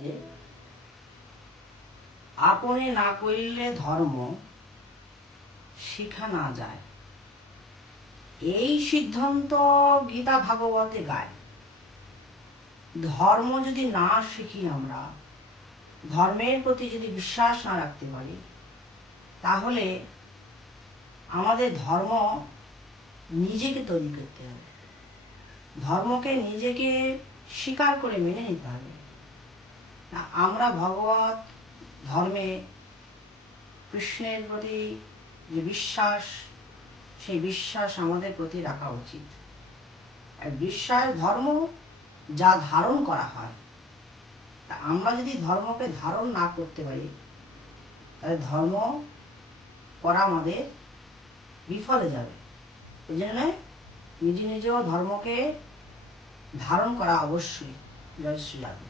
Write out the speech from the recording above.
যে আপনি না করিলে ধর্ম শিখা না যায়, এই সিদ্ধান্ত গীতা ভাগবতে গায়। ধর্ম যদি না শিখি, আমরা ধর্মের প্রতি যদি বিশ্বাস না রাখতে পারি, তাহলে আমাদের ধর্ম নিজেকে তৈরি করতে হবে, ধর্মকে নিজেকে স্বীকার করে মেনে নিতে হবে। আমরা ভগবত ধর্মে কৃষ্ণের প্রতি যে বিশ্বাস, সেই বিশ্বাস আমাদের প্রতি রাখা উচিত। আর বিশ্বাস ধর্ম যা ধারণ করা হয়, তা আমরা যদি ধর্মকে ধারণ না করতে পারি, তাহলে ধর্ম করা আমাদের বিফলে যাবে। এই জন্য নিজ নিজেও ধর্মকে ধারণ করা অবশ্যই। জয় শ্রী রাধে।